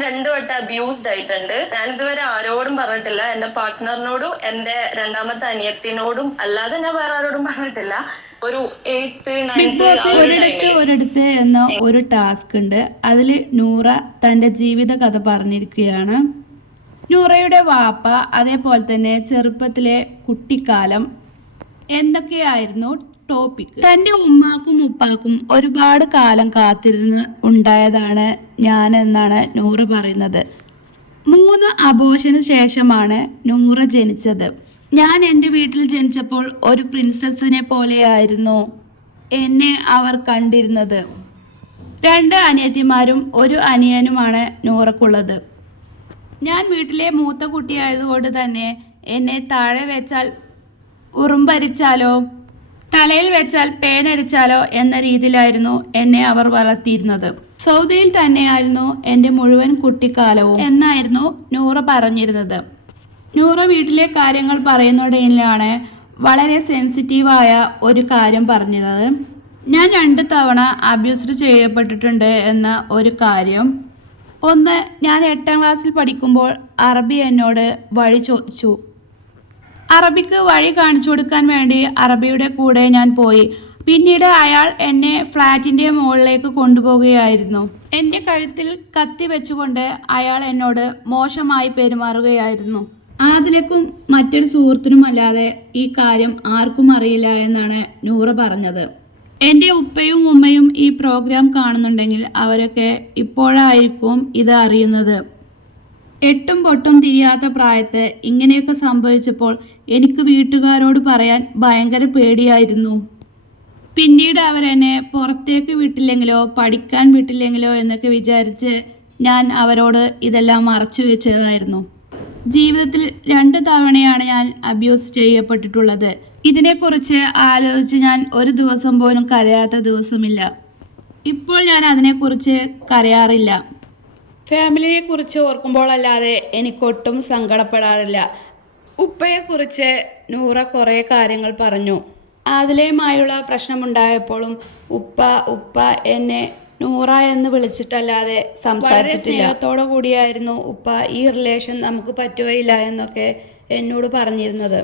രണ്ടു വട്ടം അബ്യൂസ്ഡ് ആയിട്ടുണ്ട്. ഞാൻ ഇതുവരെ ആരോടും പറഞ്ഞിട്ടില്ല. എന്റെ പാർട്ട്ണറിനോടും എന്റെ രണ്ടാമത്തെ അനിയത്തിനോടും അല്ലാതെ ഞാൻ വേറെ ആരോടും പറഞ്ഞിട്ടില്ല. ഒരു എയ്ത്ത് നയൻത്ത് ഒരിടത്ത് എന്ന ഒരു ടാസ്ക് ഉണ്ട്. അതിൽ നൂറ തന്റെ ജീവിത കഥ പറഞ്ഞിരിക്കുകയാണ്. നൂറയുടെ വാപ്പ അതേപോലെ തന്നെ ചെറുപ്പത്തിലെ കുട്ടിക്കാലം. എന്തൊക്കെയായിരുന്നു ടോപ്പിക് തന്റെ ഉമ്മാക്കും ഉപ്പാക്കും ഒരുപാട് കാലം കാത്തിരുന്ന് ഉണ്ടായതാണ് ഞാൻ എന്നാണ് നൂറ് പറയുന്നത്. മൂന്ന് അബോഷന് ശേഷമാണ് നൂറ ജനിച്ചത്. ഞാൻ എന്റെ വീട്ടിൽ ജനിച്ചപ്പോൾ ഒരു പ്രിൻസസിനെ പോലെയായിരുന്നു എന്നെ അവർ കണ്ടിരുന്നത്. രണ്ട് അനിയത്തിമാരും ഒരു അനിയനുമാണ് നൂറക്കുള്ളത്. ഞാൻ വീട്ടിലെ മൂത്ത കുട്ടിയായതുകൊണ്ട് തന്നെ എന്നെ താഴെ വെച്ചാൽ ഉറുമ്പരിച്ചാലോ? തലയിൽ വെച്ചാൽ പേനരിച്ചാലോ എന്ന രീതിയിലായിരുന്നു എന്നെ അവർ വളർത്തിയിരുന്നത്. സൗദിയിൽ തന്നെയായിരുന്നു എന്റെ മുഴുവൻ കുട്ടിക്കാലവും എന്നായിരുന്നു നൂറ പറഞ്ഞിരുന്നത്. നൂറ വീട്ടിലെ കാര്യങ്ങൾ പറയുന്നതിനാണ് വളരെ സെൻസിറ്റീവായ ഒരു കാര്യം പറഞ്ഞത്. ഞാൻ രണ്ട് തവണ അബ്യൂസ്ഡ് ചെയ്യപ്പെട്ടിട്ടുണ്ട് എന്ന ഒരു കാര്യം. ഒന്ന് ഞാൻ എട്ടാം ക്ലാസ്സിൽ പഠിക്കുമ്പോൾ അറബി എന്നോട് വഴി ചോദിച്ചു. അറബിക്ക് വഴി കാണിച്ചു കൊടുക്കാൻ വേണ്ടി അറബിയുടെ കൂടെ ഞാൻ പോയി. പിന്നീട് അയാൾ എന്നെ ഫ്ലാറ്റിന്റെ മുകളിലേക്ക് കൊണ്ടുപോകുകയായിരുന്നു. എന്റെ കഴുത്തിൽ കത്തി വെച്ചുകൊണ്ട് അയാൾ എന്നോട് മോശമായി പെരുമാറുകയായിരുന്നു. ആദിലക്കും മറ്റൊരു സുഹൃത്തിനുമല്ലാതെ ഈ കാര്യം ആർക്കും അറിയില്ല എന്നാണ് നൂറ പറഞ്ഞത്. എന്റെ ഉപ്പയും ഉമ്മയും ഈ പ്രോഗ്രാം കാണുന്നുണ്ടെങ്കിൽ അവരൊക്കെ ഇപ്പോഴായിരിക്കും ഇത് അറിയുന്നത്. എട്ടും പൊട്ടും തിരിയാത്ത പ്രായത്ത് ഇങ്ങനെയൊക്കെ സംഭവിച്ചപ്പോൾ എനിക്ക് വീട്ടുകാരോട് പറയാൻ ഭയങ്കര പേടിയായിരുന്നു. പിന്നീട് അവരെന്നെ പുറത്തേക്ക് വിട്ടില്ലെങ്കിലോ പഠിക്കാൻ വിട്ടില്ലെങ്കിലോ എന്നൊക്കെ വിചാരിച്ച് ഞാൻ അവരോട് ഇതെല്ലാം മറച്ചു വെച്ചതായിരുന്നു. ജീവിതത്തിൽ രണ്ട് തവണയാണ് ഞാൻ അബ്യൂസ് ചെയ്യപ്പെട്ടിട്ടുള്ളത്. ഇതിനെക്കുറിച്ച് ആലോചിച്ച് ഞാൻ ഒരു ദിവസം പോലും കരയാത്ത ദിവസമില്ല. ഇപ്പോൾ ഞാൻ അതിനെക്കുറിച്ച് കരയാറില്ല. ഫാമിലിയെ കുറിച്ച് ഓർക്കുമ്പോഴല്ലാതെ എനിക്കൊട്ടും സങ്കടപ്പെടാറില്ല. ഉപ്പയെക്കുറിച്ച് നൂറ കുറേ കാര്യങ്ങൾ പറഞ്ഞു. ആദിലയുമായുള്ള പ്രശ്നമുണ്ടായപ്പോഴും ഉപ്പ ഉപ്പ എന്നെ നൂറ എന്ന് വിളിച്ചിട്ടല്ലാതെ സംസാരിച്ചിട്ടില്ല. കൂടിയായിരുന്നു ഉപ്പ ഈ റിലേഷൻ നമുക്ക് പറ്റുകയില്ല എന്നൊക്കെ എന്നോട് പറഞ്ഞിരുന്നത്.